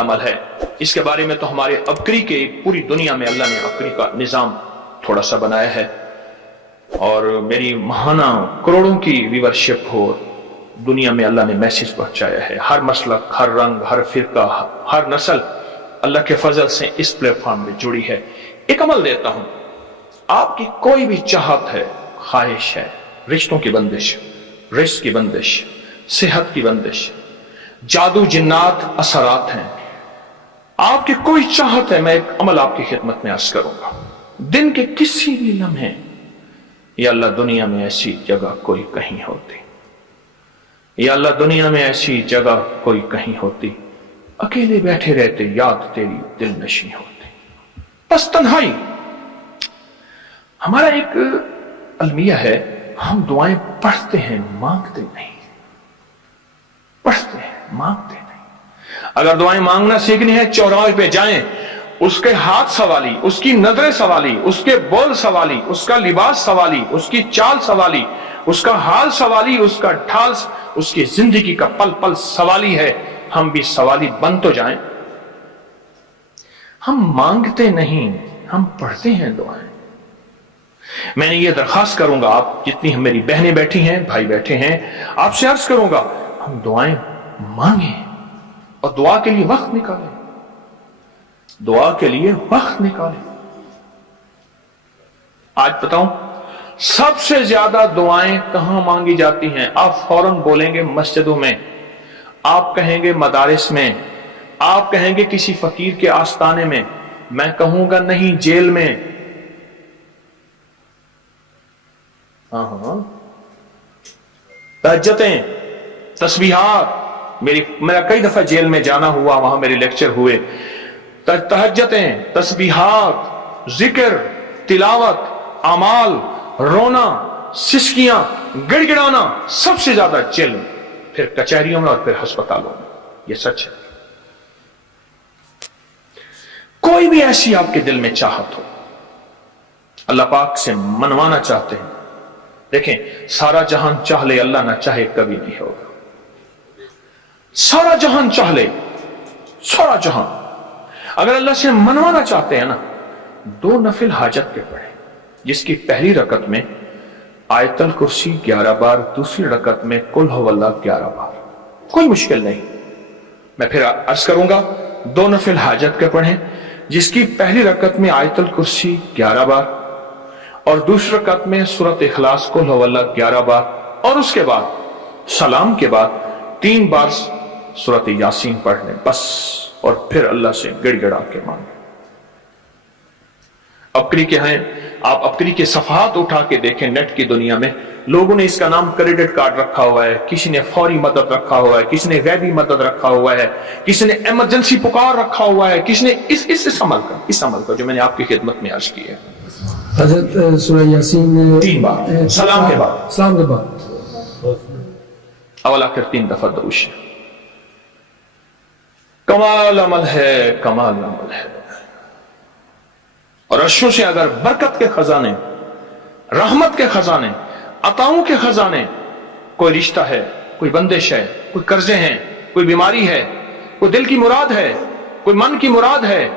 अमल है। इसके बारे में तो हमारे अबकरी के पूरी दुनिया में अल्लाह ने अबकरी का निज़ाम थोड़ा सा बनाया है, और मेरी महाना करोड़ों की व्यूअरशिप हो, दुनिया में अल्लाह ने मैसेज पहुंचाया है। हर मसलक, हर रंग, हर फिरका, हर नस्ल अल्लाह के फजल से इस प्लेटफॉर्म में जुड़ी है। एक अमल देता हूं, आपकी कोई भी चाहत है, ख्वाहिश है, रिश्तों की बंदिश, रिस्क की बंदिश, सेहत की बंदिश, जादू जिन्नात असरात हैं, आपकी कोई चाहत है, मैं एक अमल आपकी खिदमत में अर्ज करूंगा। दिन के किसी भी लम्हे, या अल्लाह दुनिया में ऐसी जगह कोई कहीं होती, या अल्लाह दुनिया में ऐसी जगह कोई कहीं होती, अकेले बैठे रहते याद तेरी दिल नशी होती, बस तन्हाई। हमारा एक अलमिया है, हम दुआएं पढ़ते हैं, मांगते नहीं। पढ़ते हैं, मांगते नहीं। अगर दुआएं मांगना सीखनी है, चौराहे पे जाएं, उसके हाथ सवाली, उसकी नजरें सवाली, उसके बोल सवाली, उसका लिबास सवाली, उसकी चाल सवाली, उसका हाल सवाली, उसका ढाल, उसकी जिंदगी का पल पल सवाली है। हम भी सवाली बन तो जाएं। हम मांगते नहीं, हम पढ़ते हैं दुआएं। मैंने ये दरखास्त करूंगा, आप जितनी मेरी बहनें बैठी हैं, भाई बैठे हैं, आपसे अर्ज करूंगा, हम दुआएं मांगें और दुआ के लिए वक्त निकालें, दुआ के लिए वक्त निकालें। आज बताऊं, सबसे ज्यादा दुआएं कहां मांगी जाती हैं? आप फौरन बोलेंगे मस्जिदों में, आप कहेंगे मदारिस में, आप कहेंगे किसी फकीर के आस्थाने में, मैं कहूंगा नहीं, जेल में। तहज्जुदें, तस्बीहात, मेरा कई दफा जेल में जाना हुआ, वहां मेरे लेक्चर हुए। तहज्जुदें, तस्बीहात, जिक्र, तिलावत, अमाल, रोना, सिसकियां, गिड़गिड़ाना, सबसे ज्यादा जेल में, फिर कचहरियों में और फिर अस्पतालों में। यह सच है। कोई भी ऐसी आपके दिल में चाहत हो, अल्लाह पाक से मनवाना चाहते हैं, देखें, सारा जहान चाह ले, अल्लाह ना चाहे कभी नहीं होगा। सारा जहान चाह ले, सारा जहान, अगर अल्लाह से मनवाना चाहते हैं ना, 2 नफिल हाजत के पढ़े, जिसकी पहली रकत में आयतल कुर्सी 11 बार, दूसरी रकत में कुल हुवल्लाह 11 बार। कोई मुश्किल नहीं। मैं फिर अर्ज करूंगा, 2 नफिल हाजत के पढ़ें, जिसकी पहली रकत में आयतल कुर्सी 11 बार और दूसरी रकत में सूरत इखलास कुल हुवल्लाह 11 बार, और उसके बाद सलाम के बाद 3 बार सूरत यासीन पढ़ लें बस, और फिर अल्लाह से गिड़गिड़ा के मांगे। अबकरी के हैं, आप अबकरी के सफहात उठा के देखें, नेट की दुनिया में लोगों ने इसका नाम क्रेडिट कार्ड रखा हुआ है, किसी ने फौरी मदद रखा हुआ है, किसी ने गैबी मदद रखा हुआ है, किसी ने इमरजेंसी पुकार रखा हुआ है, किसी ने इस अमल का जो मैंने आपकी खिदमत में अर्ज की है। हज़रत सूरह यासीन 3 बार सलाम के बाद, अवल आखिर 3 दफा दरूश। कमाल अमल है, कमाल अमल है। और अर्शों से अगर बरकत के खजाने, रहमत के खजाने, अताओं के खजाने, कोई रिश्ता है, कोई बंदिश है, कोई कर्जे हैं, कोई बीमारी है, कोई दिल की मुराद है, कोई मन की मुराद है,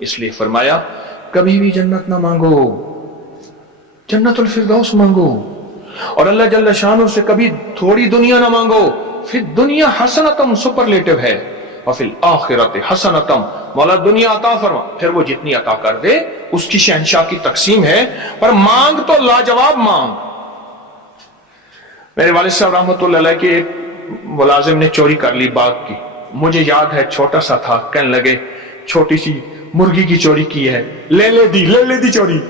इसलिए फरमाया कभी भी जन्नत ना मांगो, जन्नतुल फिरदौस मांगो, और अल्लाह जल्ल शानो से कभी थोड़ी दुनिया ना मांगो। फिर दुनिया हसनतम सुपरलेटिव है, और फिर आखिरत हसनतम, मौला दुनिया अता फरमा, फिर वो जितनी अता कर दे उसकी शहंशाह की तकसीम है, पर मांग तो लाजवाब मांग। मेरे वालिद साहब रहमतुल्लाह अलैह के एक मुलाजिम ने चोरी कर ली बाग की, मुझे याद है छोटा सा था, कहने लगे छोटी सी मुर्गी की चोरी की है, ले ले दी चोरी,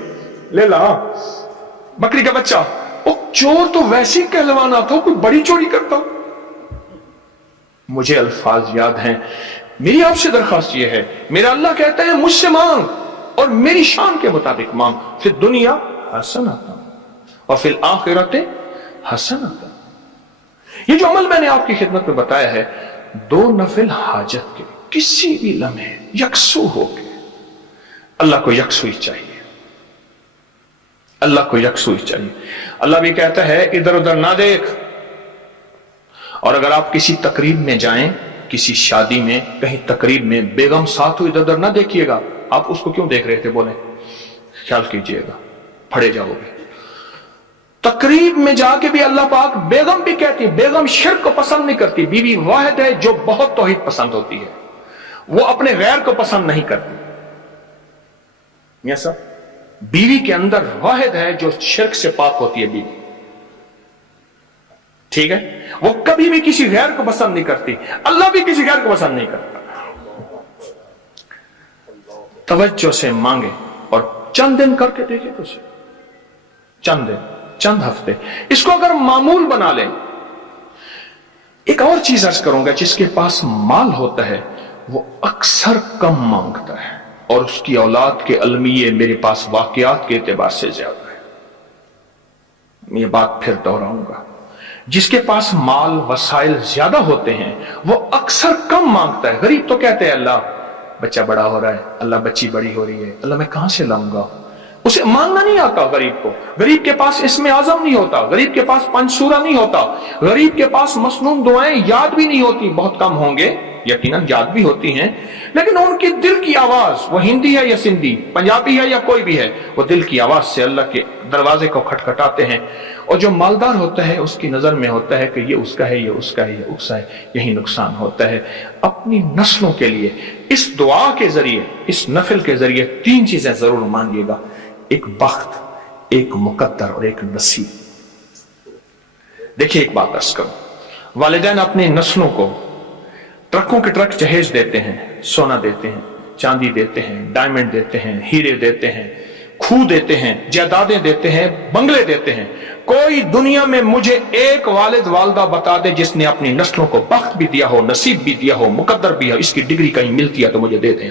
ले ला बकरी का बच्चा। वो चोर तो वैसे ही कहलवाना था, कोई बड़ी चोरी करता। मुझे अल्फाज याद हैं। मेरी आपसे दरखास्त यह है, मेरा अल्लाह कहता है मुझसे मांग और मेरी शान के मुताबिक मांग, फिर दुनिया हसनतम और फिर आखिरत हसनतम। ये जो अमल मैंने आपकी खिदमत में बताया है, 2 नफिल हाजत के किसी भी लम्हे यकसू हो के, अल्लाह को यकसुई चाहिए, अल्लाह को यकसुई चाहिए। अल्लाह भी कहता है इधर उधर ना देख। और अगर आप किसी तकरीब में जाएं, किसी शादी में, कहीं तकरीब में बेगम साथ हो, इधर उधर ना देखिएगा। आप उसको क्यों देख रहे थे, बोले ख्याल कीजिएगा, फड़े जाओगे। तकरीब में जाके भी अल्लाह पाक बेगम भी कहती, बेगम शिर्क को पसंद नहीं करती। बीवी वाहिद है जो बहुत तौहीद पसंद होती है, वो अपने गैर को पसंद नहीं करती। यस, बीवी के अंदर वाहिद है जो शिर्क से पाक होती है बीवी, ठीक है। वो कभी भी किसी गैर को पसंद नहीं करती, अल्लाह भी किसी गैर को पसंद नहीं करता। तवज्जो से मांगे और चंद दिन करके देखिए तो सही, चंद दिन, चंद हफ्ते, इसको अगर मामूल बना लें। एक और चीज अर्ज करूंगा, जिसके पास माल होता है वो अक्सर कम मांगता है और उसकी औलाद के अलमिये मेरे पास वाकयात के एतबार से ज्यादा है। ये बात फिर दोहराऊंगा, जिसके पास माल वसाइल ज्यादा होते हैं वो अक्सर कम मांगता है। गरीब तो कहते हैं अल्लाह बच्चा बड़ा हो रहा है, अल्लाह बच्ची बड़ी हो रही है, अल्लाह मैं कहां से लाऊंगा। उसे मांगना नहीं आता गरीब को। गरीब के पास इसमें आजम नहीं होता, गरीब के पास पंचसूरा नहीं होता, गरीब के पास मसनून दुआएं याद भी नहीं होती। बहुत कम होंगे, यकीनन याद भी होती हैं, लेकिन उनकी दिल की आवाज, वो हिंदी है या सिंधी, पंजाबी है या कोई भी है, वो दिल की आवाज से अल्लाह के दरवाजे को खटखटाते हैं। और जो मालदार होता है उसकी नजर में होता है कि ये उसका है, ये उसका है, ये उसका है, यही नुकसान होता है। अपनी नस्लों के लिए इस दुआ के जरिए, इस नफिल के जरिए 3 चीजें जरूर मांगिएगा, एक बख्त, एक मुकद्दर और एक नसीब। देखिए एक बात अर्ज करूं, वालिदैन अपनी नस्लों को ट्रकों के ट्रक जहेज देते हैं, सोना देते हैं, चांदी देते हैं, डायमंड देते हैं, हीरे देते हैं, खूह देते हैं, जायदादें देते हैं, बंगले देते हैं। कोई दुनिया में मुझे एक वालिद वालदा बता दे जिसने अपनी नस्लों को बख्त भी दिया हो, नसीब भी दिया हो, मुकद्दर भी हो, इसकी डिग्री कहीं मिलती है तो मुझे दे दें।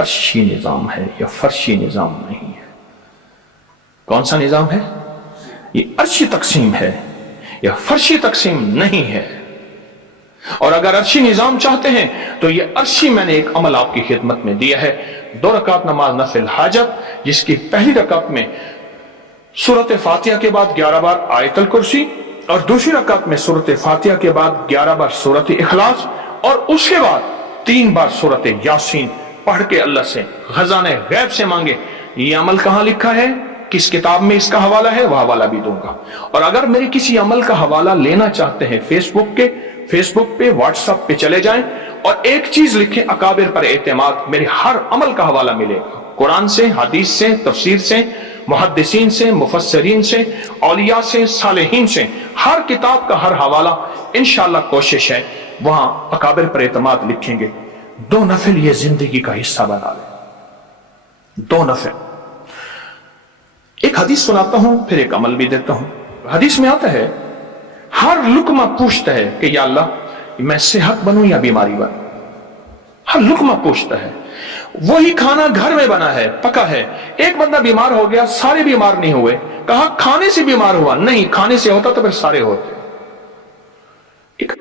अर्शी निजाम है, यह फर्शी निजाम नहीं है। कौन सा निजाम है? ये अर्शी तकसीम है, यह फर्शी तकसीम नहीं है। और अगर अर्शी निजाम चाहते हैं तो ये अर्शी मैंने एक अमल आपकी खिदमत में दिया है। 2 रकात नमाज नफिल हाजत, जिसकी पहली रकात में सूरत फातिहा के बाद 11 बार आयतल कुर्सी और दूसरी रकात में सूरत फातिहा के बाद 11 बार सूरत इखलास और उसके बाद 3 बार सूरत यासीन पढ़ के अल्लाह से खजाने गैब से मांगे। ये अमल कहां लिखा है, किस किताब में इसका हवाला है, वह हवाला भी दूंगा। और अगर मेरे किसी अमल का हवाला लेना चाहते हैं, फेसबुक पे व्हाट्सएप पे चले जाएं और एक चीज लिखें, अकाबिर पर एतमाद, मेरे हर अमल का हवाला मिलेगा। कुरान से, हदीस से, तफसीर से, मुहद्दिसीन से, मुफस्सिरीन से, औलिया से, सालेहीन से, हर किताब का हर हवाला इंशाअल्लाह कोशिश है वहां अकाबिर पर एतमाद लिखेंगे। 2 नफिल ये जिंदगी का हिस्सा बना ले, 2 नफिल। एक हदीस सुनाता हूं, फिर एक अमल भी देता हूं। हदीस में आता है, हर लुकमा पूछता है कि या अल्लाह मैं सेहत बनूं या बीमारी बनूं। हर लुकमा पूछता है। वही खाना घर में बना है, पका है, एक बंदा बीमार हो गया, सारे बीमार नहीं हुए। कहा खाने से बीमार हुआ, नहीं, खाने से होता तो फिर सारे होते। एक